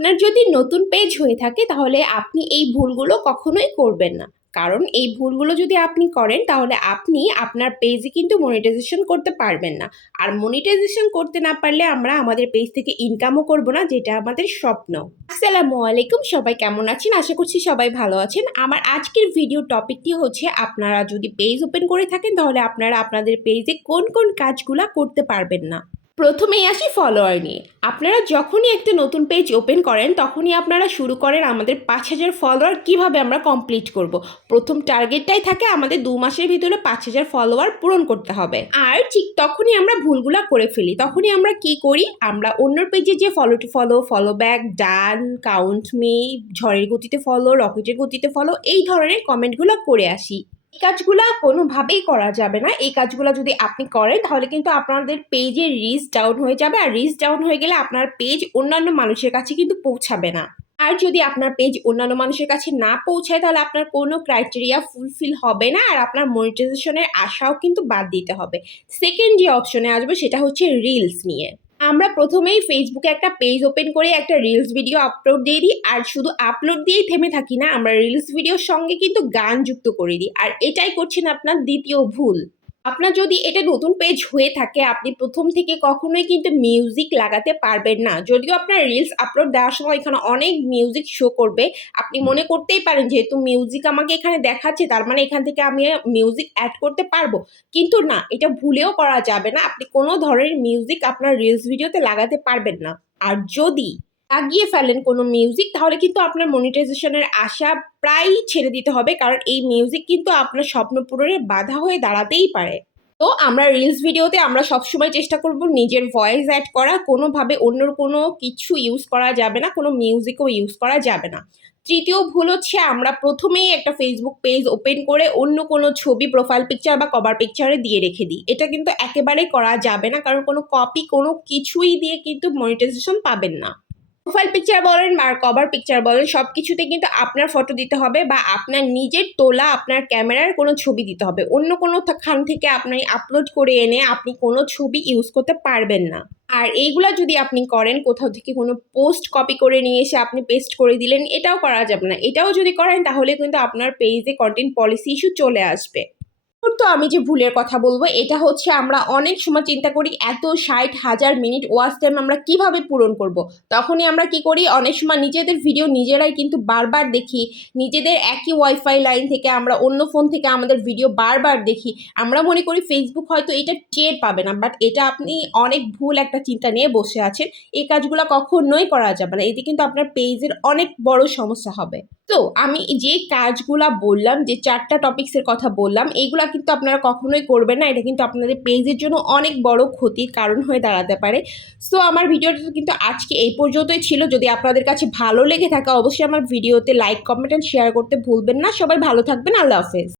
আপনার যদি নতুন পেজ হয়ে থাকে, তাহলে আপনি এই ভুলগুলো কখনোই করবেন না। কারণ এই ভুলগুলো যদি আপনি করেন, তাহলে আপনি আপনার পেজে কিন্তু মনিটাইজেশন করতে পারবেন না। আর মনিটাইজেশন করতে না পারলে আমরা আমাদের পেজ থেকে ইনকামও করব না, যেটা আমাদের স্বপ্ন। আসসালামু আলাইকুম, সবাই কেমন আছেন? আশা করছি সবাই ভালো আছেন। আমার আজকের ভিডিও টপিকটি হচ্ছে, আপনারা যদি পেজ ওপেন করে থাকেন, তাহলে আপনারা আপনাদের পেজে কোন কোন কাজগুলা করতে পারবেন না। প্রথমেই আসি ফলোয়ার নিয়ে। আপনারা যখনই একটা নতুন পেজ ওপেন করেন, তখনই আপনারা শুরু করেন আমাদের পাঁচ হাজার ফলোয়ার কীভাবে আমরা কমপ্লিট করব। প্রথম টার্গেটটাই থাকে আমাদের দু মাসের ভিতরে পাঁচ হাজার ফলোয়ার পূরণ করতে হবে। আর ঠিক তখনই আমরা ভুলগুলা করে ফেলি। তখনই আমরা কি করি? আমরা অন্যর পেজে যে follow to follow follow back done count me ঝড়ের গতিতে ফলো রকেটের গতিতে ফলো এই ধরনের কমেন্টগুলো করে আসি। এই কাজগুলো কোনোভাবেই করা যাবে না। এই কাজগুলো যদি আপনি করেন, তাহলে কিন্তু আপনাদের পেজের রিচ ডাউন হয়ে যাবে। আর রিচ ডাউন হয়ে গেলে আপনার পেজ অন্যান্য মানুষের কাছে কিন্তু পৌঁছাবে না। আর যদি আপনার পেজ অন্যান্য মানুষের কাছে না পৌঁছায়, তাহলে আপনার কোনো ক্রাইটেরিয়া ফুলফিল হবে না। আর আপনার মনিটাইজেশনের আশাও কিন্তু বাদ দিতে হবে। সেকেন্ড যে অপশনে আসবে, সেটা হচ্ছে রিলস নিয়ে। আমরা প্রথমেই ফেসবুকে একটা পেজ ওপেন করে একটা রিলস ভিডিও আপলোড দিয়ে দিই, আর শুধু আপলোড দিয়েই থেমে থাকি না, আমরা রিলস ভিডিওর সঙ্গে কিন্তু গান যুক্ত করে দিই। আর এটাই করছেন আপনার দ্বিতীয় ভুল। আপনার যদি এটা নতুন পেজ হয়ে থাকে আপনি প্রথম থেকে কখনোই কিন্তু মিউজিক লাগাতে পারবেন না। যদিও আপনার রিলস আপলোড দেওয়ার সময় এখানে অনেক মিউজিক শো করবে আপনি মনে করতেই পারেন যেহেতু মিউজিক আমাকে এখানে দেখাচ্ছে তার মানে এখান থেকে আমি মিউজিক অ্যাড করতে পারব। কিন্তু না এটা ভুলেও করা যাবে না। আপনি কোনো ধরনের মিউজিক আপনার রিলস ভিডিওতে লাগাতে পারবেন না। আর যদি লাগিয়ে ফেলেন কোনো মিউজিক তাহলে কিন্তু আপনার মনিটাইজেশনের আশা প্রায়ই ছেড়ে দিতে হবে। কারণ এই মিউজিক কিন্তু আপনার স্বপ্ন পূরণের বাধা হয়ে দাঁড়াতেই পারে। তো আমরা রিলস ভিডিওতে আমরা সবসময় চেষ্টা করব নিজের ভয়েস অ্যাড করা। কোনোভাবে অন্যর কোনো কিছু ইউজ করা যাবে না, কোনো মিউজিকও ইউজ করা যাবে না। তৃতীয় ভুল হচ্ছে আমরা প্রথমেই একটা ফেসবুক পেজ ওপেন করে অন্য কোনো ছবি প্রোফাইল পিকচার বা কভার পিকচারে দিয়ে রেখে দিই। এটা কিন্তু একেবারেই করা যাবে না, কারণ কোনো কপি কোনো কিছুই দিয়ে কিন্তু মনিটাইজেশন পাবেন না। প্রোফাইল পিকচার বলেন বা কভার পিকচার বলেন সব কিছুতে কিন্তু আপনার ফটো দিতে হবে বা আপনার নিজের তোলা, আপনার ক্যামেরার কোনো ছবি দিতে হবে। অন্য কোনো খান থেকে আপনি আপলোড করে এনে আপনি কোনো ছবি ইউজ করতে পারবেন না। আর এইগুলা যদি আপনি করেন, কোথাও থেকে কোনো পোস্ট কপি করে নিয়ে এসে আপনি পেস্ট করে দিলেন, এটাও করা যাবে না। এটাও যদি করেন, তাহলে কিন্তু আপনার পেজে কন্টেন্ট পলিসি ইস্যু চলে আসবে। তো আমি যে ভুলের কথা বলব, এটা হচ্ছে আমরা অনেক সময় চিন্তা করি এত ষাট হাজার মিনিট ওয়াচ টাইম আমরা কীভাবে পূরণ করব। তখনই আমরা কি করি, অনেক সময় নিজেদের ভিডিও নিজেরাই কিন্তু বারবার দেখি, নিজেদের একই ওয়াইফাই লাইন থেকে আমরা অন্য ফোন থেকে আমাদের ভিডিও বারবার দেখি। আমরা মনে করি ফেসবুক হয়তো এটা টের পাবে না বাট এটা আপনি অনেক ভুল একটা চিন্তা নিয়ে বসে আছেন, এই কাজগুলো কখনোই করা যাবে না। এতে কিন্তু আপনার পেজের অনেক বড় সমস্যা হবে। তো আমি যে কাজগুলা বললাম, যে চারটা টপিক্সের কথা বললাম এইগুলা কিন্তু আপনারা কখনোই করবেন না। এটা কিন্তু আপনাদের পেজের জন্য অনেক বড় ক্ষতির কারণ হয়ে দাঁড়াতে পারে। সো আমার ভিডিওটা কিন্তু আজকে এই পর্যন্তই ছিল। যদি আপনাদের কাছে ভালো লেগে থাকে, অবশ্যই আমার ভিডিওতে লাইক কমেন্ট অ্যান্ড শেয়ার করতে ভুলবেন না। সবাই ভালো থাকবেন। আল্লাহ হাফেজ।